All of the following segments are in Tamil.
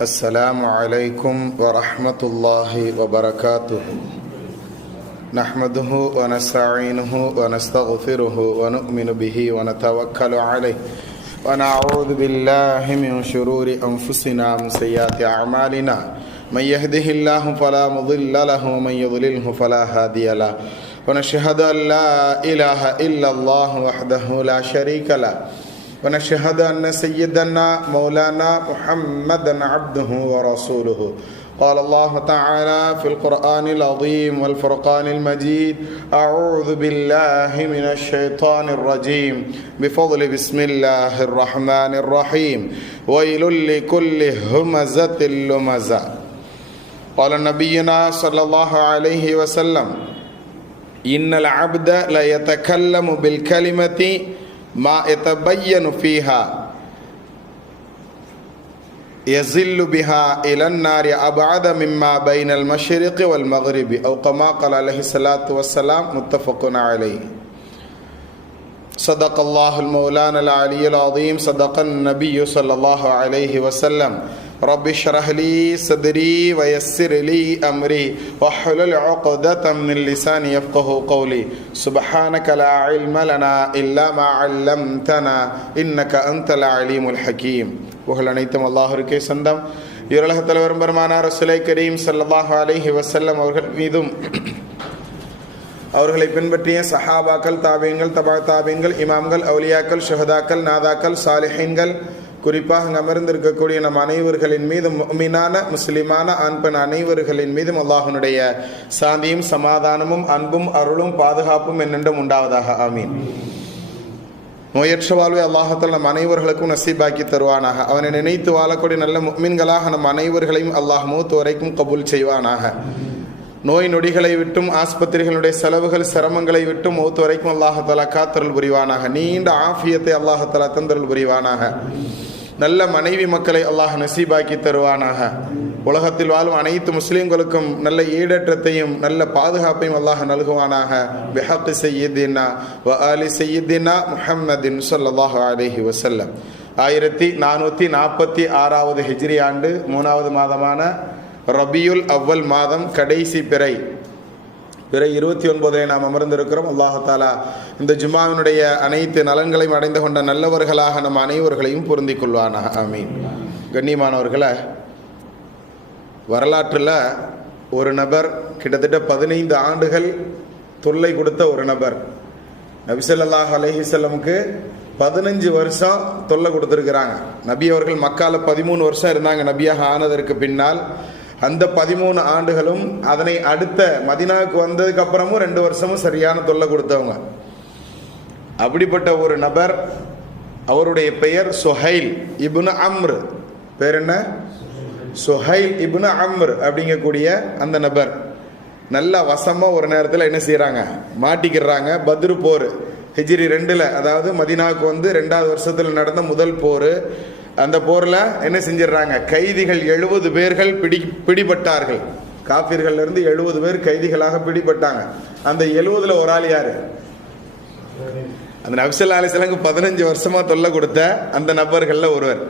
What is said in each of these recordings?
السلام عليكم ورحمة الله وبركاته. نحمده ونستعينه ونستغفره ونؤمن به ونتوكل عليه ونعوذ بالله من شرور أنفسنا ومن سيئات أعمالنا. من يهده الله فلا مضل له ومن يضلله فلا هادي له. ونشهد أن لا إله إلا الله وحده لا شريك له. ونشهد أن سيدنا مولانا محمدا عبده ورسوله. قال الله تعالى في القرآن العظيم والفرقان المجيد: أعوذ بالله من الشيطان الرجيم بفضل بسم الله الرحمن الرحيم. ويل لكل همزة لمزة. قال نبينا صلى الله عليه وسلم: إن العبد لا يتكلم بالكلمة ما يتبين فيها يزل بها إلى النار أبعد مما بين المشرق والمغرب، أو كما قال عليه الصلاة والسلام. متفق عليه. صدق الله المولانا العلي العظيم. صدق النبي صلى الله عليه وسلم. رب اشرح لي صدري ويسر لي أمري واحلل عقدة من لساني يفقه قولي. سبحانك لا علم لنا إلا ما علمتنا إنك أنت العليم الحكيم. புகழ் அனைத்தும் அல்லாஹ்விற்கே சொந்தம். இவ்வுலக தலைவரும் பெருமானார் ரசூலை கரீம் ஸல்லல்லாஹு அலைஹி வஸல்லம் அவர்கள் மீதும் அவர்களை பின்பற்றிய சஹாபாக்கள், தாபீன்கள், தபா தாபீன்கள், இமாம்கள், அவுலியாக்கள், ஷஹதாக்கள், நாதாக்கள், சாலிஹீன்கள், குறிப்பாக அமர்ந்திருக்கக்கூடிய நம் அனைவர்களின் மீதும், முஃமினான முஸ்லிமான ஆண் பெண் அனைவர்களின் மீதும் அல்லாஹ்வினுடைய சாந்தியும் சமாதானமும் அன்பும் அருளும் பாதுகாப்பும் என்னென்றும் உண்டாவதாக. ஆமீன். நோயற்ற வாழ்வை அல்லாஹால் நம் அனைவர்களுக்கும் நசீபாக்கி தருவானாக. அவனை நினைத்து வாழக்கூடிய நல்ல முஃமின்களாக நம் அனைவர்களையும் அல்லாஹ் மூத்து வரைக்கும் கபூல் செய்வானாக. நோய் நொடிகளை விட்டும், ஆஸ்பத்திரிகளுடைய செலவுகள் சிரமங்களை விட்டும் மூத்து வரைக்கும் அல்லாஹாலா காத்தருள் புரிவானாக. நீண்ட ஆஃபியத்தை அல்லாஹாலா தந்தருள் புரிவானாக. நல்ல மனைவி மக்களை அல்லாஹ் நசீபாக்கி தருவானாக. உலகத்தில் வாழும் அனைத்து முஸ்லீம்களுக்கும் நல்ல ஈடற்றத்தையும் நல்ல பாதுகாப்பையும் அல்லாஹ் நல்குவானாக. பிஹக்கி சய்யிதினா வ ஆலி சய்யிதினா முஹம்மதின் ஸல்லல்லாஹு அலைஹி வஸல்லம். 1446வது ஹிஜ்ரி ஆண்டு 3வது மாதமான ரபியுல் அவ்வல் மாதம் கடைசி பிறை 29 நாம் அமர்ந்திருக்கிறோம். அல்லாஹாலா இந்த ஜும்மாவினுடைய அனைத்து நலன்களையும் அடைந்து கொண்ட நல்லவர்களாக நம் அனைவர்களையும் பொருந்திக் கொள்வானாக. ஆமீன். கண்ணியமானவர்களை, வரலாற்றில் ஒரு நபர் கிட்டத்தட்ட 15 ஆண்டுகள் தொல்லை கொடுத்த ஒரு நபர், நபி ஸல்லல்லாஹு அலைஹி வஸல்லமுக்கு 15 வருஷம் தொல்லை கொடுத்துருக்கிறாங்க. நபி அவர்கள் மக்கால 13 வருஷம் இருந்தாங்க நபியாக ஆனதற்கு பின்னால். அந்த 13 ஆண்டுகளும் அதனை அடுத்த மதீனாவுக்கு வந்ததுக்கு அப்புறமும் 2 வருஷமும் சரியான தொல்லை கொடுத்தவங்க. அப்படிப்பட்ட ஒரு நபர், அவருடைய பெயர் சுஹைல் இப்னு அம்ர். பேர் என்ன? சுஹைல் இப்னு அம்ர் அப்படிங்கக்கூடிய அந்த நபர் நல்ல வசமாக ஒரு நேரத்தில் என்ன செய்கிறாங்க, மாட்டிக்கிறாங்க. பத்ரு போர் ஹிஜ்ரி 2ல், அதாவது மதீனாவுக்கு வந்து 2வது வருஷத்தில் நடந்த முதல் போர். அந்த போரில் என்ன செஞ்சிடறாங்க, கைதிகள் 70 பேர்கள் பிடிபட்டார்கள். காஃபிர்கள் இருந்து 70 பேர் கைதிகளாக பிடிபட்டாங்க. அந்த 70ல் ஒரு ஆள் யாரு? அந்த நபி ஸல்லல்லாஹு அலைஹி வஸல்லம் 15 வருஷமா தொல்லை கொடுத்த அந்த நபர்கள்ல ஒருவர்.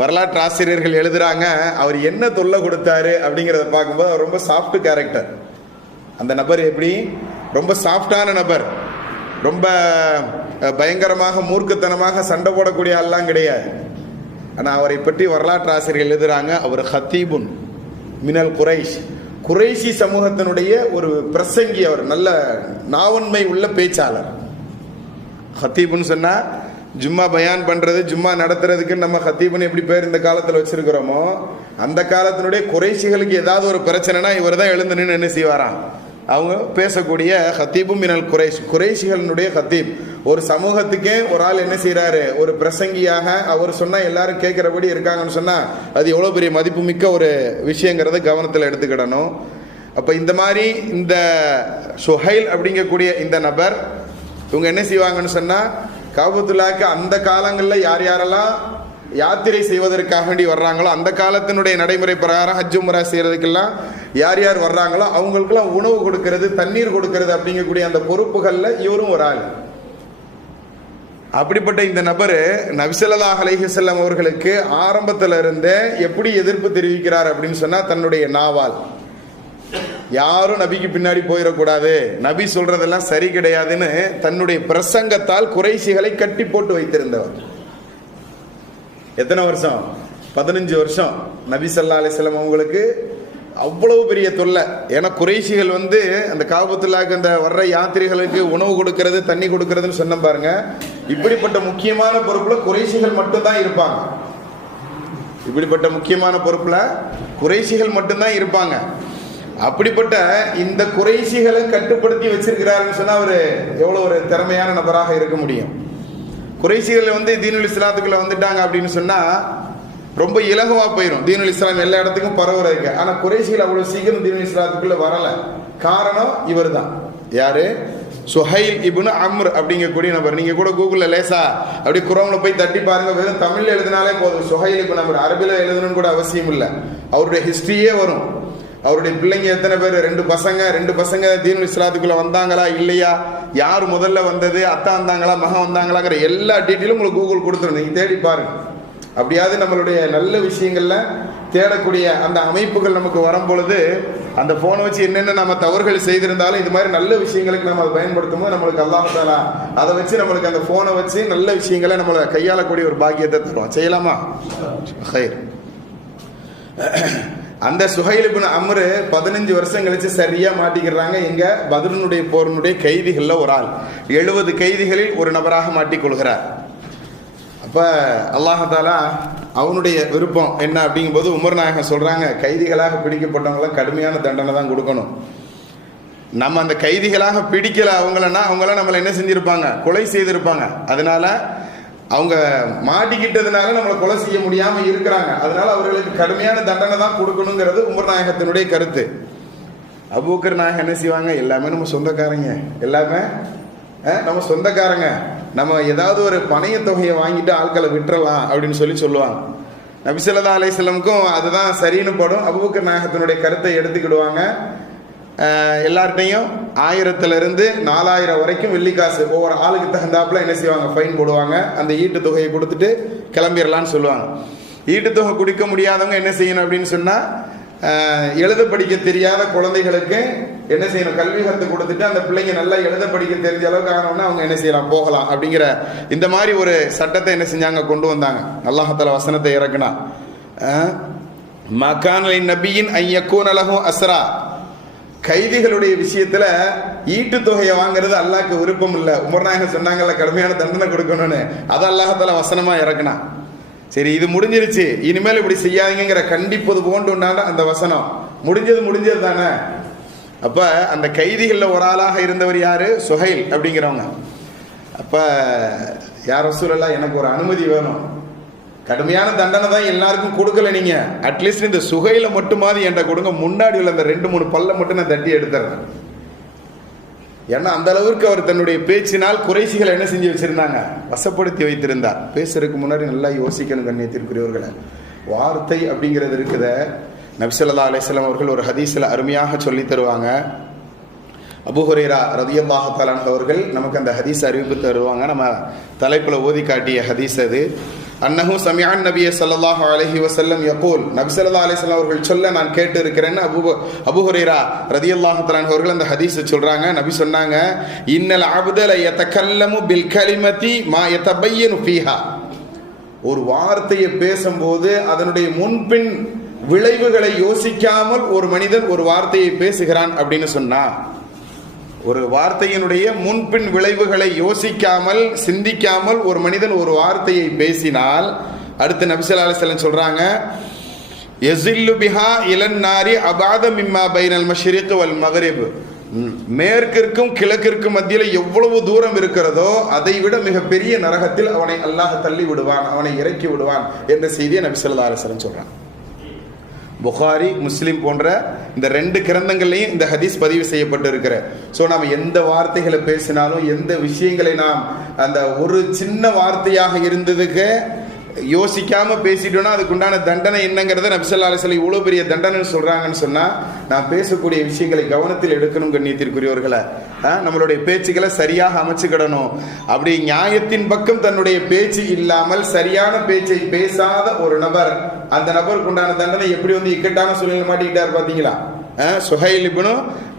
வரலாற்று ஆசிரியர்கள் எழுதுறாங்க, அவர் என்ன தொல்லை கொடுத்தாரு அப்படிங்கிறத பார்க்கும்போது அவர் ரொம்ப சாஃப்ட் கேரக்டர். அந்த நபர் எப்படி? ரொம்ப சாஃப்டான நபர், ரொம்ப பயங்கரமாக மூர்க்கத்தனமாக சண்டை போடக்கூடிய ஆள்லாம் கிடையாது. ஆனால் அவரை பற்றி வரலாற்று ஆசிரியர்கள் எழுதுறாங்க, அவர் ஹத்தீபுன் மினல் குரைஷ், குறைஷி சமூகத்தினுடைய ஒரு பிரசங்கி. அவர் நல்ல நாவன்மை உள்ள பேச்சாளர். ஹத்தீபுன்னு சொன்னா ஜும்மா பயான் பண்றது, ஜும்மா நடத்துறதுக்கு நம்ம ஹத்தீபுன்னு எப்படி பேர் இந்த காலத்தில் வச்சிருக்கிறோமோ, அந்த காலத்தினுடைய குறைஷிகளுக்கு ஏதாவது ஒரு பிரச்சனைனா இவர் தான் எழுந்து நின்று என்ன செய்வாராம், அவங்க பேசக்கூடிய ஹத்தீபு மினல் குறைஷ், குறைஷிகளினுடைய ஹத்தீப். ஒரு சமூகத்துக்கே ஒரு ஆள் என்ன செய்யறாரு, ஒரு பிரசங்கியாக அவர் சொன்னா எல்லாரும் கேட்கிறபடி இருக்காங்கன்னு சொன்னா அது எவ்வளவு பெரிய மதிப்புமிக்க ஒரு விஷயங்கிறத கவனத்தில் எடுத்துக்கிடணும். அப்ப இந்த மாதிரி இந்த சுஹைல் அப்படிங்கக்கூடிய இந்த நபர் இவங்க என்ன செய்வாங்கன்னு சொன்னா, காபத்துல்லாக்கு அந்த காலங்களில் யார் யாரெல்லாம் யாத்திரை செய்வதற்காக வேண்டி வர்றாங்களோ, அந்த காலத்தினுடைய நடைமுறை பிரகாரம் ஹஜ் உம்ரா செய்யறதுக்கெல்லாம் யார் யார் வர்றாங்களோ அவங்களுக்கெல்லாம் உணவு கொடுக்கறது, தண்ணீர் கொடுக்கறது அப்படிங்கக்கூடிய அந்த பொறுப்புகளில் இவரும் ஒரு ஆள். அப்படிப்பட்ட இந்த நபர் நபி ஸல்லல்லாஹு அலைஹி வஸல்லம் அவர்களுக்கு ஆரம்பத்தில் இருந்தே எப்படி எதிர்ப்பு தெரிவிக்கிறார் அப்படின்னு சொன்னா, தன்னுடைய நாவால் யாரும் நபிக்கு பின்னாடி போயிடக்கூடாது, நபி சொல்றதெல்லாம் சரி கிடையாதுன்னு தன்னுடைய பிரசங்கத்தால் குறைஷிகளை கட்டி போட்டு வைத்திருந்தவர். எத்தனை வருஷம்? 15 வருஷம் நபி ஸல்லல்லாஹு அலைஹி வஸல்லம் அவங்களுக்கு அவ்வளவு பெரிய தொல்லை. ஏன்னா குறைஷிகள் அந்த காபத்துல்லாக்கு அந்த வர்ற யாத்திரிகளுக்கு உணவு கொடுக்கறது, தண்ணி கொடுக்கறதுன்னு சொன்ன பாருங்க. இப்படிப்பட்ட முக்கியமான பொறுப்புல குறைஷிகள் மட்டும்தான் இருப்பாங்க. இப்படிப்பட்ட முக்கியமான பொறுப்புல குறைஷிகள் மட்டும்தான் இருப்பாங்க. அப்படிப்பட்ட இந்த குறைஷிகளை கட்டுப்படுத்தி வச்சிருக்கிறாருன்னு சொன்னா அவரு எவ்வளவு ஒரு திறமையான நபராக இருக்க முடியும். குறைஷிகள் தீனுல் இஸ்லாத்துக்குள்ள வந்துட்டாங்க அப்படின்னு சொன்னா ரொம்ப இலகுவா போயிடும். தீனுல் இஸ்லாம் எல்லா இடத்துக்கும் பரவுறதுக்கு. ஆனா குறைஷிகள் அவ்வளவு சீக்கிரம் தீனுல் இஸ்லாத்துக்குள்ள வரல. காரணம் இவர் தான். யாரு? சுஹைல் இப்னு அம்ர் அப்படிங்கக்கூடிய நபர். நீங்க கூட கூகுள்ல லேசா அப்படி குரான்ல போய் தட்டி பாருங்க. வெறும் தமிழ்ல எழுதினாலே போதும். சுஹைல் இப்னு அம்ர். அரபில எழுதணும்னு கூட அவசியம் இல்லை. அவருடைய ஹிஸ்டரியே வரும். அவருடைய பிள்ளைங்க எத்தனை பேர்? 2 பசங்க தீனுல் இஸ்லாத்துக்குள்ள வந்தாங்களா இல்லையா, யார் முதல்ல வந்தது, அத்தா வந்தாங்களா மகன் வந்தாங்களாங்கிற எல்லா டீட்டெயிலும் உங்களுக்கு கூகுள் கொடுத்துரும். நீங்க தேடி பாருங்க. அப்படியாவது நம்மளுடைய நல்ல விஷயங்கள்ல தேடக்கூடிய அந்த அமைப்புகள் நமக்கு வரும் பொழுது அந்த போனை வச்சு என்னென்ன நம்ம தவறுகள் செய்திருந்தாலும் இது மாதிரி நல்ல விஷயங்களுக்கு நம்ம அதை பயன்படுத்தும் போது நம்மளுக்கு அல்லாஹ் தஆலா அதை வச்சு நம்மளுக்கு அந்த போனை வச்சு நல்ல விஷயங்களை நம்மளை கையாளக்கூடிய ஒரு பாக்கியத்தை தருவோம். செய்யலாமா? ஹைர். அந்த சுஹைல் இப்னு அம்ர் 15 வருஷம் கழிச்சு சரியா மாட்டிக்கிறாங்க. எங்க? பத்ருனுடைய போரினுடைய கைதிகள்ல ஒரு ஆள். 70 கைதிகளில் ஒரு நபராக மாட்டிக்கொள்கிறார். அப்ப அல்லாஹ் தஆலா அவனுடைய விருப்பம் என்ன அப்படிங்கும்போது உமர் நாயகம் சொல்றாங்க, கைதிகளாக பிடிக்கப்பட்டவங்களாம் கடுமையான தண்டனை தான் கொடுக்கணும். நம்ம அந்த கைதிகளாக பிடிக்கல அவங்கள நம்மளை என்ன செஞ்சிருப்பாங்க? கொலை செய்திருப்பாங்க. அதனால அவங்க மாட்டிக்கிட்டதுனால நம்மளை கொலை செய்ய முடியாம இருக்கிறாங்க. அதனால அவர்களுக்கு கடுமையான தண்டனை தான் கொடுக்கணுங்கிறது உமர் நாயகத்தினுடைய கருத்து. அபூபக்கர் நாயகம் என்ன செய்வாங்க? எல்லாமே நம்ம சொந்தக்காரங்க, எல்லாமே நம்ம சொந்தக்காரங்க, நம்ம ஏதாவது ஒரு பணைய தொகையை வாங்கிட்டு ஆட்களை விட்டுறலாம் அப்படின்னு சொல்லுவாங்க. நபி ஸல்லல்லாஹு அலைஹி வஸல்லமுக்கும் அதுதான் சரின்னு படும். அபூபக்கர் நாயகத்தினுடைய கருத்தை எடுத்துக்கிடுவாங்க. எல்லார்ட்டையும் 1000 இருந்து 4000 வரைக்கும் வெள்ளிக்காசு ஒவ்வொரு ஆளுக்கு தகுந்தாப்புல என்ன செய்வாங்க? ஃபைன் போடுவாங்க. அந்த ஈட்டு தொகையை கொடுத்துட்டு கிளம்பிடலான்னு சொல்லுவாங்க. ஈட்டு தொகை கொடுக்க முடியாதவங்க என்ன செய்யணும் அப்படின்னு சொன்னா, எழுத படிக்க தெரியாத குழந்தைகளுக்கு என்ன செய்யணும்? கல்வி கத்து கொடுத்துட்டு அந்த பிள்ளைங்க நல்லா எழுத படிக்க தெரிஞ்ச அளவுக்கு ஆனோம்னா அவங்க என்ன செய்யலாம்? போகலாம். அப்படிங்கிற இந்த மாதிரி ஒரு சட்டத்தை என்ன செஞ்சாங்க? கொண்டு வந்தாங்க. அல்லாஹ் தஆலா வசனத்தை இறக்குனா, மகான் நபியின் ஐயக்கூன லஹு அஸ்ரா. கைதிகளுடைய விஷயத்துல ஈட்டு தொகையை வாங்குறது அல்லாஹ்க்கு விருப்பம் இல்லை. உமர் நாயகம் சொன்னாங்கல்ல கடுமையான தண்டனை கொடுக்கணும்னு, அதை அல்லாஹ் தஆலா வசனமா இறக்குனா. சரி, இது முடிஞ்சிருச்சு, இனிமேல் இப்படி செய்யாதீங்கிற கண்டிப்பது போன்று அந்த வசனம் முடிஞ்சது தானே. அப்ப அந்த கைதிகள்ல ஒரு ஆளாக இருந்தவர் யாரு? சுஹைல் அப்படிங்கிறவங்க. அப்ப யார் ரசூலல்லாஹ், எனக்கு ஒரு அனுமதி வேணும். கடுமையான தண்டனை தான் எல்லாருக்கும் கொடுக்கல, நீங்க அட்லீஸ்ட் இந்த சுஹைல மட்டுமாவது என்கிட்ட கொடுங்க. முன்னாடி உள்ள அந்த 2-3 பல்ல மட்டும் நான் தட்டி எடுத்துறேன். ஏன்னா அந்த அளவிற்கு அவர் தன்னுடைய பேச்சினால் குறைஷிகளை என்ன செஞ்சு வச்சிருந்தாங்க? வசப்படுத்தி வைத்திருந்தார். பேசுறதுக்கு முன்னாடி நல்லா யோசிக்கணும் கண்ணியத்திற்குரியவர்களை. வார்த்தை அப்படிங்கிறது இருக்குத, நபி ஸல்லல்லாஹு அலைஹி வஸல்லம் அவர்கள் ஒரு ஹதீஸ்ல அருமையாக சொல்லி தருவாங்க. அபூ ஹுரைரா ரலியல்லாஹு தஆலா அவர்கள் நமக்கு அந்த ஹதீஸ் அறிவிப்பு தருவாங்க. நம்ம தலைப்புல ஓதி காட்டிய ஹதீஸ் அது. அன்னஹு சமிஅன் நபிய ஸல்லல்லாஹு அலைஹி வஸல்லம் யகூல், நபி ஸல்லல்லாஹு அலைஹி வஸல்லம் அவர்கள் சொல்ல நான் கேட்டு இருக்கிறேன்னு அபூ ஹுரைரா ரலியல்லாஹு தஆலா அவர்கள் அந்த ஹதீஸை சொல்றாங்க. நபி சொன்னாங்க, இன்னல் அப்த ல யதகல்லமு பில் கலிமதி மா யதபையனு ஃபீஹா. ஒரு வார்த்தையை பேசும்போது அதனுடைய முன்பின் விளைவுகளை யோசிக்காமல் ஒரு மனிதன் ஒரு வார்த்தையை பேசுகிறான் அப்படின்னு சொன்னா, ஒரு வார்த்தையினுடைய முன்பின் விளைவுகளை யோசிக்காமல் சிந்திக்காமல் ஒரு மனிதன் ஒரு வார்த்தையை பேசினால், அடுத்து நபி ஸல்லல்லாஹு அலைஹி வஸல்லம் சொல்றாங்க, யஸில்லு பிஹா இலன் நாரி அபாத மிம்மா பைனல் மஷ்ரிக் வல் மக்ரிப். மேற்கிற்கும் கிழக்கிற்கும் மத்தியில் எவ்வளவு தூரம் இருக்கிறதோ அதை விட மிகப்பெரிய நரகத்தில் அவனை அல்லாஹ் தள்ளி விடுவான், அவனை இறக்கி விடுவான் என்ற செய்தியை நபி ஸல்லல்லாஹு அலைஹி வஸல்லம் சொல்றாங்க. புகாரி முஸ்லிம் போன்ற இந்த 2 கிரந்தங்கள்லையும் இந்த ஹதீஸ் பதிவு செய்யப்பட்டு இருக்கிற. ஸோ நாம் எந்த வார்த்தைகளை பேசினாலும், எந்த விஷயங்களை நாம் அந்த ஒரு சின்ன வார்த்தையாக இருந்ததுக்கு யோசிக்காம பேசிட்டோம்னா அதுக்குண்டான தண்டனை என்னங்கிறத நபி ஸல்லல்லாஹு அலைஹி வஸல்லம் இவ்வளவு பெரிய தண்டனை சொல்றாங்கன்னு சொன்னா, நான் பேசக்கூடிய விஷயங்களை கவனத்தில் எடுக்கணும். கண்ணியத்திற்குரியவர்களை, நம்மளுடைய பேச்சுக்களை சரியாக அமைச்சுக்கிடணும். அப்படி நியாயத்தின் பக்கம் தன்னுடைய பேச்சு இல்லாமல் சரியான பேச்சை பேசாத ஒரு நபர், அந்த நபருக்கு உண்டான தண்டனை எப்படி வந்து இக்கட்டான சூழ்நிலை மாட்டிக்கிட்டார் பாத்தீங்களா? சுஹைல் இப்னு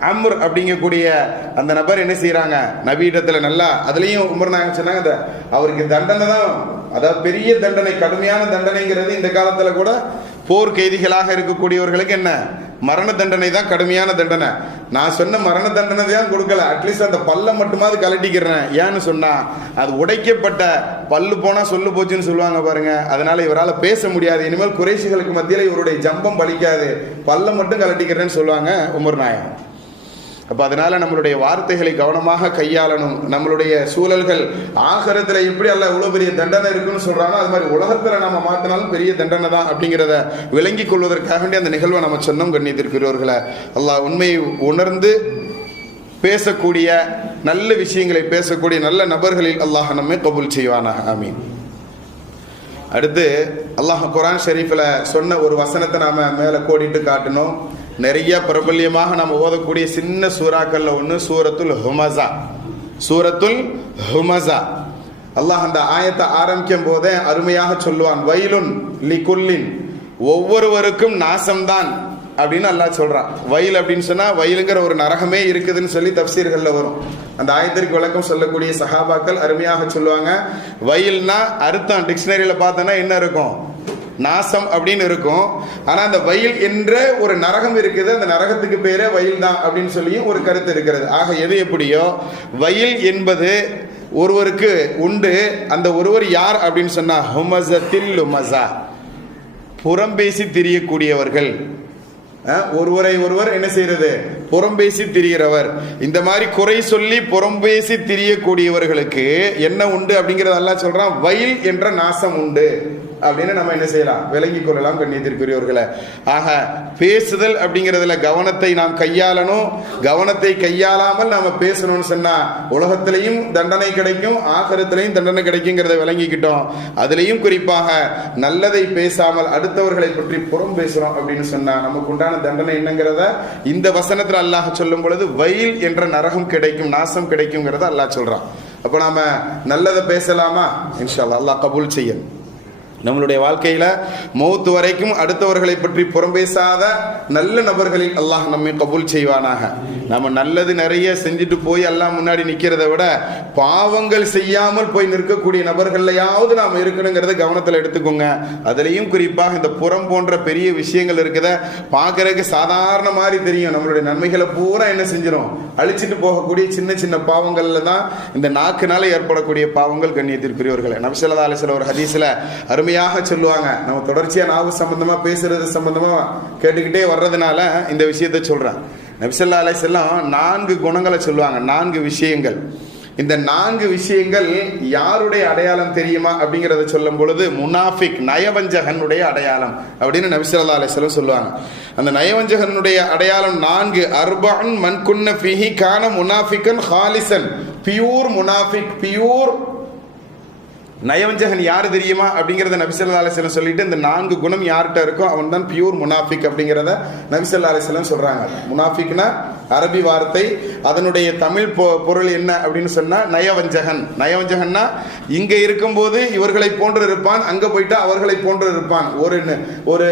அம்ர் அப்படிங்கக்கூடிய அந்த நபர் என்ன செய்யறாங்க, நபியிடத்துல நல்லா, அதுலயும் உமர் நாயகம் சொன்னாங்க, அவருக்கு தண்டனை தான், அதாவது பெரிய தண்டனை, கடுமையான தண்டனைங்கிறது இந்த காலத்துல கூட போர் கைதிகளாக இருக்கக்கூடியவர்களுக்கு என்ன மரண தண்டனை தான் கடுமையான தண்டனை. நான் சொன்ன மரண தண்டனை தான் கொடுக்கல, அட்லீஸ்ட் அந்த பல்ல மட்டுமாவது கலட்டிக்கிறேன். ஏன்னு சொன்னா அது உடைக்கப்பட்ட பல்லு போனா சொல்லு போச்சுன்னு சொல்லுவாங்க பாருங்க. அதனால இவரால் பேச முடியாது, இனிமேல் குறைஷிகளுக்கு மத்தியில் இவருடைய ஜம்பம் பலிக்காது, பல்ல மட்டும் கலட்டிக்கிறேன்னு சொல்லுவாங்க உமர் நாயகம். அப்ப அதனால நம்மளுடைய வார்த்தைகளை கவனமாக கையாளணும். நம்மளுடைய சூழல்கள் ஆகரத்துல எப்படி அல்ல இவ்வளவு பெரிய தண்டனை இருக்குன்னு சொல்றானோ, அது மாதிரி உலகத்துல நம்ம மாத்தினாலும் பெரிய தண்டனை தான் அப்படிங்கிறத விளங்கி கொள்வதற்காக வேண்டிய அந்த நிகழ்வை நம்ம சொன்னோம். கண்ணியத்திற்குரியவர்களை, அல்லாஹ் உண்மையை உணர்ந்து பேசக்கூடிய நல்ல விஷயங்களை பேசக்கூடிய நல்ல நபர்களில் அல்லாஹ் நம்மை கபூல் செய்வானாக. ஆமீன். அடுத்து அல்லாஹ் குர்ஆன் ஷரீஃபில் சொன்ன ஒரு வசனத்தை நாம மேலே கோடிட்டு காட்டணும். நிறைய பிரபல்யமாக நம்ம ஓதக்கூடிய சின்ன சூறாக்கள்ல ஒன்று சூரத்துல் ஹுமஸா. சூரத்துல் ஹுமஸா அல்லாஹ் அந்த ஆயத்தை ஆரம்பிக்கும் போதே அருமையாக சொல்லுவான், வயலுன் லிகுல்லின், ஒவ்வொருவருக்கும் நாசம்தான் அப்படின்னு அல்லாஹ் சொல்றான். வயல் அப்படின்னு சொன்னா வயலுங்கிற ஒரு நரகமே இருக்குதுன்னு சொல்லி தஃப்சீர்கள்ல வரும். அந்த ஆயத்திற்கு விளக்கம் சொல்லக்கூடிய சஹாபாக்கள் அருமையாக சொல்லுவாங்க, வயல்னா அர்த்தம் டிக்ஷனரியில பார்த்தோன்னா என்ன இருக்கும், நாசம் அப்படின்னு இருக்கும். ஆனா அந்த வயல் என்ற ஒரு நரகம் இருக்குது, அந்த நரகத்துக்கு பேரே வயல் தான் அப்படின்னு சொல்லியும் ஒரு கருத்து இருக்கிறது. ஆக எது எப்படியோ வயல் என்பது ஒருவருக்கு உண்டு. அந்த ஒருவர் யார் அப்படின்னு சொன்னா ஹுமஸத்தில் லுமஸா, புறம்பேசி திரியக்கூடியவர்கள். ஒருவரை ஒருவர் என்ன செய்யறது, புறம்பேசி திரிகிறவர். இந்த மாதிரி குறை சொல்லி புறம்பேசி திரியக்கூடியவர்களுக்கு என்ன உண்டு அப்படிங்கறது அல்லாஹ் சொல்றான், வயல் என்ற நாசம் உண்டு அப்படின்னு நம்ம என்ன செய்யலாம், விளங்கி கொள்ளலாம். கண்ணியத்திற்குரியவர்களை, ஆக பேசுதல் அப்படிங்கிறதுல கவனத்தை நாம் கையாளணும். கவனத்தை கையாளாமல் நாம பேசணும்னு சொன்னா உலகத்திலையும் தண்டனை கிடைக்கும், ஆகிரத்திலையும் தண்டனை கிடைக்குங்கிறத விளங்கிக்கிட்டோம். அதுலேயும் குறிப்பாக நல்லதை பேசாமல் அடுத்தவர்களை பற்றி புறம் பேசுறோம் அப்படின்னு சொன்னா நமக்கு உண்டான தண்டனை என்னங்கிறத இந்த வசனத்துல அல்லாஹ் சொல்லும் பொழுது வயல் என்ற நரகம் கிடைக்கும், நாசம் கிடைக்கும்ங்கிறத அல்லாஹ் சொல்றான். அப்ப நாம நல்லதை பேசலாமா? இன்ஷா அல்லாஹ், அல்லாஹ் கபூல் செய்யும். நம்மளுடைய வாழ்க்கையில மௌத்து வரைக்கும் அடுத்தவர்களை பற்றி புறம்பேசாத நல்ல நபர்களில் அல்லாஹ் நம்மை கபூல் செய்வானாக. நம்ம நல்லது நிறைய செஞ்சுட்டு போய் அல்லாஹ் முன்னாடி நிக்கிறதை விட பாவங்கள் செய்யாமல் போய் நிற்கக்கூடிய நபர்கள்லையாவது நாம் இருக்கணுங்கிறத கவனத்தில் எடுத்துக்கோங்க. அதுலேயும் குறிப்பாக இந்த புறம் போன்ற பெரிய விஷயங்கள் இருக்குத பார்க்கறதுக்கு சாதாரண மாதிரி தெரியும், நம்மளுடைய நன்மைகளை பூரா என்ன செஞ்சிடும், அழிச்சிட்டு போகக்கூடிய சின்ன சின்ன பாவங்கள்ல தான் இந்த நாக்குனால ஏற்படக்கூடிய பாவங்கள். கண்ணியத்திற்குரியவர்களை, நபி ஸல்லல்லாஹு அலைஹி வஸல்லம் ஒரு ஹதீஸ்ல அருமையாக சொல்லுவாங்க. நம்ம தொடர்ச்சியா நாவு சம்பந்தமா பேசுறது சம்பந்தமா கேட்டுக்கிட்டே வர்றதுனால இந்த விஷயத்தை சொல்றேன். நபி ஸல்லல்லாஹு அலைஹி வஸல்லம் 4 குணங்களை சொல்லுவாங்க, 4 விஷயங்கள். இந்த 4 விஷயங்கள் யாருடைய அடையாளம் தெரியுமா அப்படிங்கறத சொல்லும் பொழுது முனாஃபிக், நயவஞ்சகனுடைய அடையாளம் அப்படின்னு நபி ஸல்லல்லாஹு அலைஹி வஸல்லம் சொல்லுவாங்க. அந்த நயவஞ்சகனுடைய அடையாளம் 4. அர்பஅன் மன் குன்ன ஃபீஹி கான முனாஃபிகன் ஹாலிசன், பியூர் முனாஃபிக், பியூர் நயவஞ்சகன் யாரு தெரியுமா அப்படிங்கறத நபி ஸல்லல்லாஹு அலைஹி வஸல்லம் சொல்லிட்டு இந்த 4 குணம் யார்கிட்ட இருக்கோ அவன் தான் பியூர் முனாஃபிக் அப்படிங்கறத நபி ஸல்லல்லாஹு அலைஹி வஸல்லம் சொல்றாங்க. முனாஃபிக்னா அரபி வார்த்தை, அதனுடைய தமிழ் பொருள் என்ன அப்படின்னு சொன்னா நயவஞ்சகன். நயவஞ்சகன்னா இங்க இருக்கும்போது இவர்களை போன்று இருப்பான், அங்க போயிட்டா அவர்களை போன்று இருப்பான், ஒரு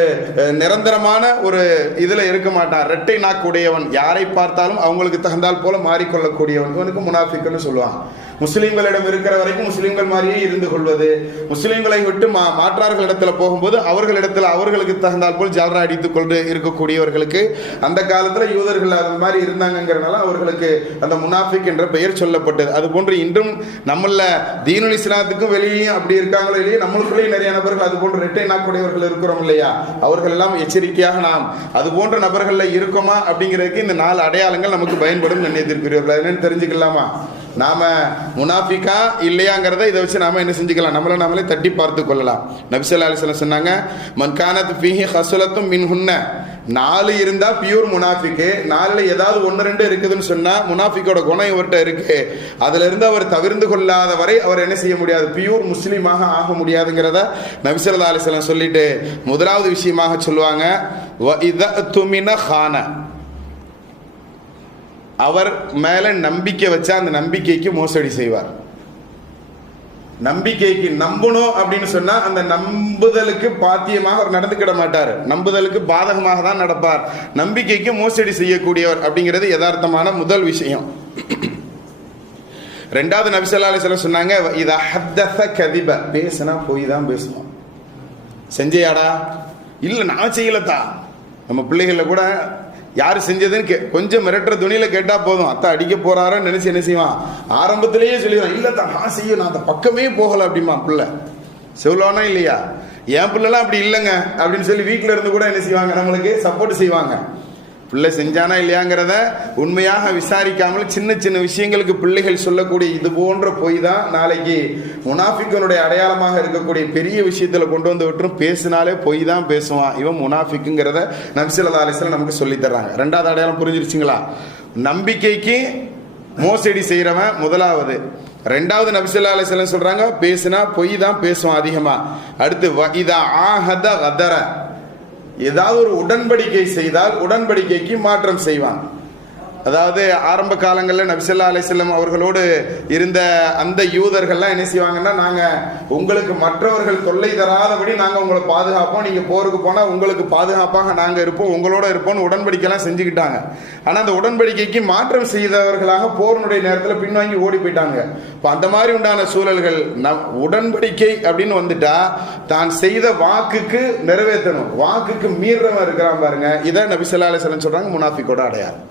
நிரந்தரமான ஒரு இதுல இருக்க மாட்டான், இரட்டை நாக்குடையவன், யாரை பார்த்தாலும் அவங்களுக்கு தகுந்தால் போல மாறிக்கொள்ளக்கூடியவன், இவனுக்கு முனாஃபிக்னு சொல்லுவாங்க. முஸ்லிம்களிடம் இருக்கிற வரைக்கும் முஸ்லிம்கள் மாதிரியே இருந்து கொள்வது, முஸ்லிம்களை விட்டு மாற்றார்கள் இடத்துல போகும்போது அவர்களிடத்துல அவர்களுக்கு தகுந்தால் போல் ஜால்ரா அடித்துக் கொண்டு இருக்கக்கூடியவர்களுக்கு அந்த காலத்துல யூதர்கள் அது மாதிரி இருந்தாங்கிறனால அவர்களுக்கு அந்த முனாஃபிக் என்ற பெயர் சொல்லப்பட்டது. அது போன்று இன்றும் நம்மள தீனுல் இஸ்லாத்துக்கும் வெளியேயும் அப்படி இருக்காங்களோ இல்லையே, நம்மளுக்குள்ளேயும் நிறைய நபர்கள் அது போன்ற இரட்டை நாக்குடையவர்கள் இருக்கிறோம் இல்லையா, அவர்கள் எல்லாம் எச்சரிக்கையாக நாம் அது போன்ற நபர்கள்ல இருக்கோமா அப்படிங்கிறதுக்கு இந்த 4 அடையாளங்கள் நமக்கு பயன்படும். நினைத்திருக்கிறீர்கள், என்னன்னு தெரிஞ்சுக்கலாமா? நாம முனாஃபிகா இல்லையாங்கிறத இதை வச்சு நாம என்ன செஞ்சுக்கலாம், நம்மள நாமளே தட்டி பார்த்து கொள்ளலாம். நபி ஸல்லல்லாஹு அலைஹி வஸல்லம் சொன்னாங்க, மன் கானத் ஃபீஹி ஹஸ்லத்தும் மின்ஹுன்ன, 4 இருந்தா பியூர் முனாஃபிக்கு, 4ல ஏதாவது 1-2 இருக்குதுன்னு சொன்னா முனாஃபிக்கோட குணம் இவர்கிட்ட இருக்கு, அதுல இருந்து அவர் தவிர்ந்து கொள்ளாத வரை அவர் என்ன செய்ய முடியாது, பியூர் முஸ்லீமாக ஆக முடியாதுங்கிறத நபி ஸல்லல்லாஹு அலைஹி வஸல்லம் சொல்லிட்டு முதலாவது விஷயமாக சொல்லுவாங்க, அவர் மேல நம்பிக்கை வச்சா அந்த நம்பிக்கைக்கு மோசடி செய்வார். நம்பிக்கைக்கு நம்பணும் அப்படின்னு சொன்னா அந்த நம்புதலுக்கு பாத்தியமாக அவர் நடந்துக்கிட மாட்டார், நம்புதலுக்கு பாதகமாக தான் நடப்பார். நம்பிக்கைக்கு மோசடி செய்யக்கூடியவர் அப்படிங்கிறது யதார்த்தமான முதல் விஷயம். ரெண்டாவது நபி ஸல்லல்லாஹு அலைஹி வஸல்லம் சொன்னாங்க, இதா ஹத்தஸ கதிப, பேசினா போய் தான் பேசுவான். செஞ்சையாடா, இல்லை நான் செய்யலத்தா. நம்ம பிள்ளைகள கூட யாரு செஞ்சதுன்னு கொஞ்சம் மிரட்டுற துணியில கேட்டா போதும், அத்தை அடிக்க போறாருன்னு நினைச்சு என்ன செய்வான், ஆரம்பத்திலேயே சொல்லிடுவான், இல்லத்தா நான் செய்ய, நான் அந்த பக்கமே போகல அப்படிமா பிள்ளை. சொல்லுவானா இல்லையா? என் பிள்ளைலாம் அப்படி இல்லைங்க அப்படின்னு சொல்லி வீட்டில இருந்து கூட என்ன செய்வாங்க, நம்மளுக்கு சப்போர்ட் செய்வாங்க. பிள்ளை செஞ்சானா இல்லையாங்கிறத உண்மையாக விசாரிக்காமல் சின்ன சின்ன விஷயங்களுக்கு பிள்ளைகள் சொல்லக்கூடிய இது போன்ற பொய் தான் நாளைக்கு முனாஃபிக்கனுடைய அடையாளமாக இருக்கக்கூடிய பெரிய விஷயத்துல கொண்டு வந்து விட்டுரும். பேசினாலே பொய் தான் பேசுவான், இவன் முனாஃபிக்குங்கிறத நபி ஸல்லல்லாஹு அலைஹி வஸல்லம் நமக்கு சொல்லி தர்றாங்க. ரெண்டாவது அடையாளம் புரிஞ்சிருச்சுங்களா? நம்பிக்கைக்கு மோசடி செய்யறவன் முதலாவது. ரெண்டாவது நபி ஸல்லல்லாஹு அலைஹி வஸல்லம் சொல்றாங்க, பேசினா பொய் தான் பேசுவான் அதிகமா. அடுத்து இதா ஆஹத கதர, ஏதாவது ஒரு உடன்படிக்கை செய்தால் உடன்படிக்கைக்கு மாற்றம் செய்வான். அதாவது ஆரம்ப காலங்களில் நபி ஸல்லல்லாஹு அலைஹி வஸல்லம் அவர்களோடு இருந்த அந்த யூதர்கள்லாம் என்ன செய்வாங்கன்னா, நாங்க உங்களுக்கு மற்றவர்கள் தொல்லை தராதபடி நாங்க உங்களை பாதுகாப்போம், நீங்க போருக்கு போனா உங்களுக்கு பாதுகாப்பாக நாங்க இருப்போம், உங்களோட இருப்போம்னு உடன்படிக்கைலாம் செஞ்சுக்கிட்டாங்க. ஆனா அந்த உடன்படிக்கைக்கு மாற்றம் செய்தவர்களாக போரினுடைய நேரத்தில் பின்வாங்கி ஓடி போயிட்டாங்க. இப்போ அந்த மாதிரி உண்டான சூழல்கள், உடன்படிக்கை அப்படின்னு வந்துட்டா தான் செய்த வாக்குக்கு நிறைவேற்றணும், வாக்குக்கு மீறவன் இருக்கிறான் பாருங்க, இதை நபி ஸல்லல்லாஹு அலைஹி வஸல்லம் சொல்றாங்க முனாஃபிக்கோட அடையாளம்.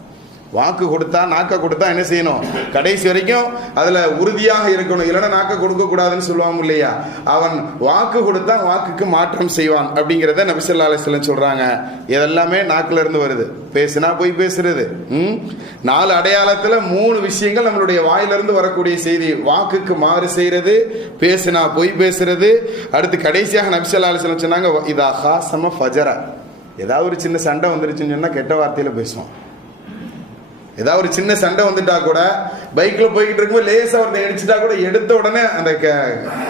வாக்கு கொடுத்தா, நாக்க கொடுத்தா என்ன செய்யணும், கடைசி வரைக்கும் அதுல உறுதியாக இருக்கணும், இல்லைன்னா நாக்க கொடுக்க கூடாதுன்னு சொல்லுவாங்க இல்லையா? அவன் வாக்கு கொடுத்தா வாக்குக்கு மாற்றம் செய்வான் அப்படிங்கிறத நபி ஸல்லல்லாஹு அலைஹி வஸல்லம் சொல்றாங்க. இதெல்லாமே நாக்குல இருந்து வருது, பேசினா போய் பேசுறது. 4 அடையாளத்துல 3 விஷயங்கள் நம்மளுடைய வாயிலிருந்து வரக்கூடிய செய்தி. வாக்குக்கு மாறு செய்யறது, பேசினா போய் பேசுறது, அடுத்து கடைசியாக நபி ஸல்லல்லாஹு அலைஹி வஸல்லம் சொன்னாங்க, இதா ஹாஸம ஃபஜர, ஏதாவது ஒரு சின்ன சண்டை வந்துருச்சுன்னு சொன்னா கெட்ட வார்த்தையில பேசுவான். ஏதாவது ஒரு சின்ன சண்டை வந்துட்டா கூட, பைக்ல போய்கிட்டு இருக்கும்போது லேசா ஒருத்தன் அடிச்சுட்டா கூட எடுத்த உடனே அந்த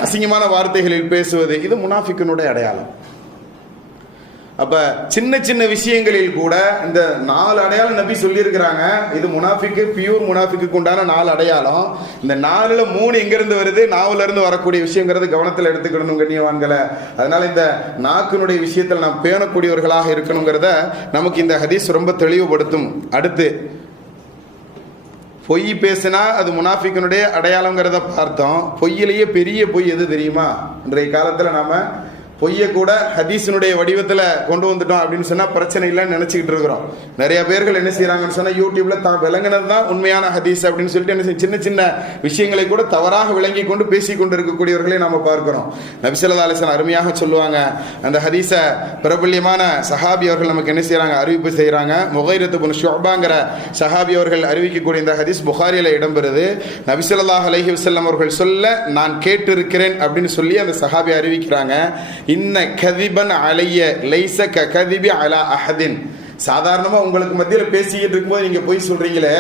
அசிங்கமான வார்த்தைகளில் பேசுவது, இது முனாஃபிக்கினுடைய அடையாளம். அப்ப சின்ன சின்ன விஷயங்களில் கூட இந்த 4 அடையாளம் நபி சொல்லி இருக்கிறாங்க. இது முனாஃபிக்கு, பியூர் முனாஃபிக்கு உண்டான 4 அடையாளம். இந்த 4ல 3 எங்க இருந்து வருது, நாவுல இருந்து வரக்கூடிய விஷயங்கிறது கவனத்தில் எடுத்துக்கணும் கண்ணியவான்களை. அதனால இந்த நாக்கினுடைய விஷயத்தில் நாம் பேணக்கூடியவர்களாக இருக்கணுங்கிறத நமக்கு இந்த ஹதீஸ் ரொம்ப தெளிவுபடுத்தும். அடுத்து பொய் பேசினா அது முனாஃபிக்கினுடைய அடையாளங்கிறத பார்த்தோம். பொய்யிலேயே பெரிய பொய் எது தெரியுமா? இன்றைய காலத்தில் நாம பொய்யை கூட ஹதீஸினுடைய வடிவத்தில் கொண்டு வந்துட்டோம் அப்படின்னு சொன்னால் பிரச்சனை இல்லைன்னு நினச்சிக்கிட்டு இருக்கிறோம். நிறைய பேர்கள் என்ன செய்கிறாங்கன்னு சொன்னால், யூடியூப்ல தான் விளங்கினது தான் உண்மையான ஹதீஸ் அப்படின்னு சொல்லிட்டு என்ன சின்ன சின்ன விஷயங்களை கூட தவறாக விளங்கி கொண்டு பேசி கொண்டு இருக்கக்கூடியவர்களை நாம் பார்க்கிறோம். நபி ஸல்லல்லாஹு அலைஹி வஸல்லம் அருமையாக சொல்லுவாங்க, அந்த ஹதீஸை பிரபல்யமான சஹாபி அவர்கள் நமக்கு என்ன செய்கிறாங்க, அறிவிப்பு செய்கிறாங்க. முகைரத் இப்னு ஷுஅபாங்கிற சஹாபி அவர்கள் அறிவிக்கக்கூடிய இந்த ஹதீஸ் புகாரியில் இடம்பெறுது. நபி ஸல்லல்லாஹு அலைஹி வஸல்லம் அவர்கள் சொல்ல நான் கேட்டிருக்கிறேன் அப்படின்னு சொல்லி அந்த சஹாபி அறிவிக்கிறாங்க, இன்ன கதிபன் அலைய லைஸ கதிபி அலா அஹதின். சாதாரணமா உங்களுக்கு மத்தியில் பேசிக்கிட்டு இருக்கும்போது நீங்க பொய் சொல்றீங்களே,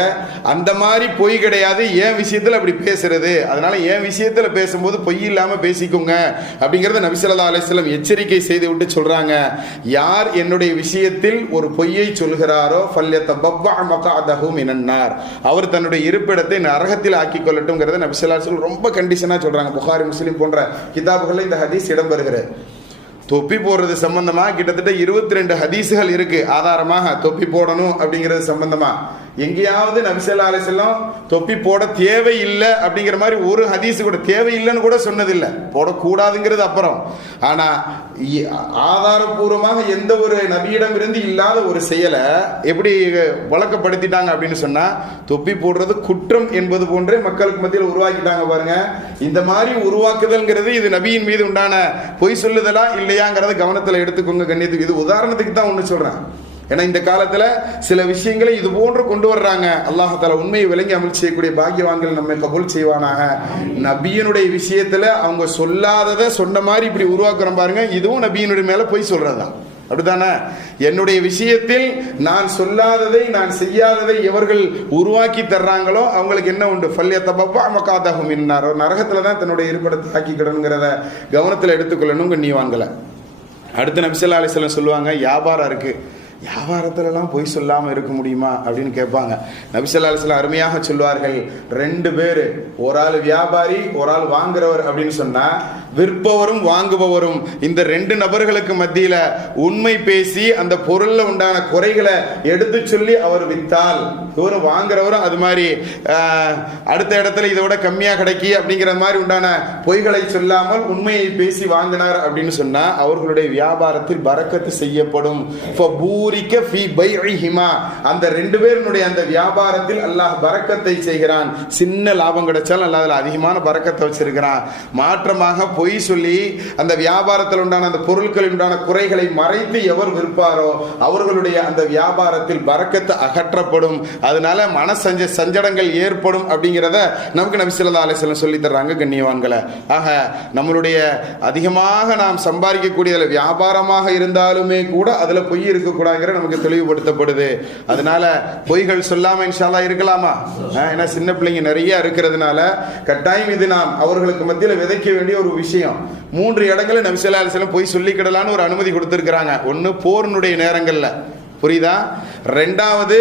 அந்த மாதிரி பொய் கிடையாது, என் விஷயத்துல அப்படி பேசுறது. அதனால என் விஷயத்துல பேசும்போது பொய் இல்லாம பேசிக்கோங்க அப்படிங்கறத நபி ஸல்லல்லாஹு அலைஹி வஸல்லம் எச்சரிக்கை செய்து விட்டு சொல்றாங்க, யார் என்னுடைய விஷயத்தில் ஒரு பொய்யை சொல்கிறாரோ ஃபல்யதபவ்வா மக்அதஹு மினன் நார், அவர் தன்னுடைய இருப்பிடத்தை நரகத்தில் ஆக்கிக் கொள்ளட்டும்ங்கிறத நபி ஸல்லல்லாஹு அலைஹி வஸல்லம் ரொம்ப கண்டிஷனா சொல்றாங்க. புகாரி, முஸ்லிம் போன்ற கிதாபுகளில் இந்த ஹதீஸ் இடம்பெறுகிறது. தொப்பி போடுறது சம்பந்தமா கிட்டத்தட்ட 22 ஹதீஸுகள் இருக்கு ஆதாரமாக, தொப்பி போடணும் அப்படிங்கிறது சம்பந்தமா. எங்கேயாவது நபி ஸல்லல்லாஹு அலைஹி வஸல்லம் தொப்பி போட தேவையில்லை அப்படிங்கிற மாதிரி ஒரு ஹதீஸ் கூட, தேவையில்லைன்னு கூட சொன்னதில்லை, போடக்கூடாதுங்கிறது அப்புறம். ஆனா ஆதாரபூர்வமாக எந்த ஒரு நபியிடம் இருந்து இல்லாத ஒரு செயலை எப்படி வழக்கப்படுத்திட்டாங்க அப்படின்னு சொன்னா, தொப்பி போடுறது குற்றம் என்பது போன்றே மக்களுக்கு மத்தியில் உருவாக்கிட்டாங்க பாருங்க. இந்த மாதிரி உருவாக்குதல்ங்கிறது இது நபியின் மீது உண்டான பொய் சொல்லுதலா இல்லையாங்கிறத கவனத்தில் எடுத்துக்கோங்க கண்ணியத்துக்கு. இது உதாரணத்துக்கு தான் ஒன்று சொல்றேன். ஏன்னா இந்த காலத்துல சில விஷயங்களை இது போன்று கொண்டு வர்றாங்க. அல்லாஹ் தஆலா உண்மையை விளங்கி அமல் செய்யக்கூடிய பாக்கியவான்கள் நம்மை கபூல் செய்வானாக. நபியினுடைய விஷயத்துல அவங்க சொல்லாததை சொன்ன மாதிரி இப்படி உருவாக்குறோம் பாருங்க, இதுவும் நபியினுடைய மேல போய் சொல்றதுதான். அப்படித்தானே? என்னுடைய விஷயத்தில் நான் சொல்லாததை நான் செய்யாததை எவர்கள் உருவாக்கி தர்றாங்களோ அவங்களுக்கு என்ன உண்டு? ஃபல்யத்தபவ்வா மகாதஹு மின்னார். நரகத்துல தான் தன்னுடைய இருப்பிடத்தை ஆக்கிக்கிடணுங்கிறத கவனத்தில் எடுத்துக்கொள்ளணும் கண்ணியவான்களை. அடுத்து நபி ஸல்லல்லாஹு அலைஹி வஸல்லம் சொல்லுவாங்க, வியாபாரம் இருக்கு, வியாபாரத்துலலாம் பொய் சொல்லாமல் இருக்க முடியுமா அப்படின்னு கேட்பாங்க. நபி ஸல்லல்லாஹு அலைஹி வஸல்லம் அருமையாக சொல்வார்கள், 2 பேர், ஒரு ஆள் வியாபாரி, ஒரு ஆள் வாங்குறவர் அப்படின்னு சொன்னா, விற்பவரும் வாங்குபவரும் இந்த 2 நபர்களுக்கு மத்தியில உண்மை பேசி அந்த பொருள்ல உண்டான குறைகளை எடுத்து சொல்லி அவர் வித்தால், இவரு வாங்குறவரும் அது மாதிரி அடுத்த இடத்துல இதோட கம்மியா கிடைக்கி அப்படிங்கிற மாதிரி உண்டான பொய்களை சொல்லாமல் உண்மையை பேசி வாங்கினார் அப்படின்னு சொன்னா அவர்களுடைய வியாபாரத்தில் பரக்கத்து செய்யப்படும். அந்த 2 பேருடைய அந்த வியாபாரத்தில் அல்லாஹ் பரக்கத்தை செய்கிறான். சின்ன லாபம் கிடைச்சாலும் அல்லாஹ் அதுல அதிகமான பரக்கத்தை வச்சிருக்கிறான். மாற்றமாக பொய் சொல்லி அந்த வியாபாரத்தில் உண்டான அந்த பொருட்களில் உண்டான குறைகளை மறைத்து எவர் விற்பாரோ அவர்களுடைய அந்த வியாபாரத்தில் பரக்கத்து அகற்றப்படும். அதனால சஞ்சடங்கள் ஏற்படும் அப்படிங்கிறத நமக்கு நபி ஸல்லல்லாஹு அலைஹி வஸல்லம் சொல்லி தர்றாங்க கண்ணியவான்களை. ஆக நம்மளுடைய அதிகமாக நாம் சம்பாதிக்கக்கூடிய வியாபாரமாக இருந்தாலுமே கூட அதுல பொய் இருக்கக்கூடாது நமக்கு தெளிவுபடுத்தப்படுது. அதனால பொய்கள் சொல்லாம இன்ஷா அல்லாஹ் இருக்கலாமா? ஏன்னா சின்ன பிள்ளைங்க நிறைய இருக்கிறதுனால கட்டாயம் இது நாம் அவர்களுக்கு மத்தியில் விதைக்க வேண்டிய ஒரு விஷயம். 3 இடங்களில் நபி ஸல்லல்லாஹு அலைஹி வஸல்லம் பொய் சொல்லிக்கிடலான்னு ஒரு அனுமதி கொடுத்திருக்கிறாங்க. ஒன்னு போரினுடைய நேரங்கள்ல, புரியுதா? 2வது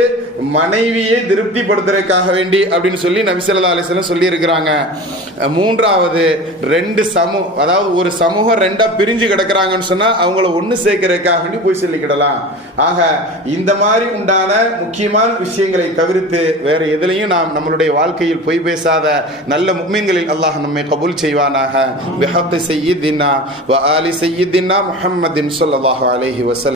மனைவியை திருப்திப்படுத்துறதுக்காக வேண்டி அப்படின்னு சொல்லி நபி ஸல்லல்லாஹு அலைஹி வஸல்லம் சொல்லி இருக்கிறாங்க. 3வது 2 சமூகம், அதாவது ஒரு சமூகம் 2ஆ பிரிஞ்சு கிடக்குறாங்கன்னு சொன்னா அவங்கள ஒண்ணு சேர்க்கறதுக்காக வேண்டி போய் சொல்லிக்கிடலாம். ஆக இந்த மாதிரி உண்டான முக்கியமான விஷயங்களை தவிர்த்து வேற எதுலையும் நாம் நம்மளுடைய வாழ்க்கையில் பொய் பேசாத நல்ல முஃமின்களில் அல்லாஹ் நம்மை கபூல் செய்வானாக. பிஹக்கி சய்யிதினா வ ஆலி சய்யிதினா முஹம்மதின் ஸல்லல்லாஹு அலைஹி வஸல்லம்.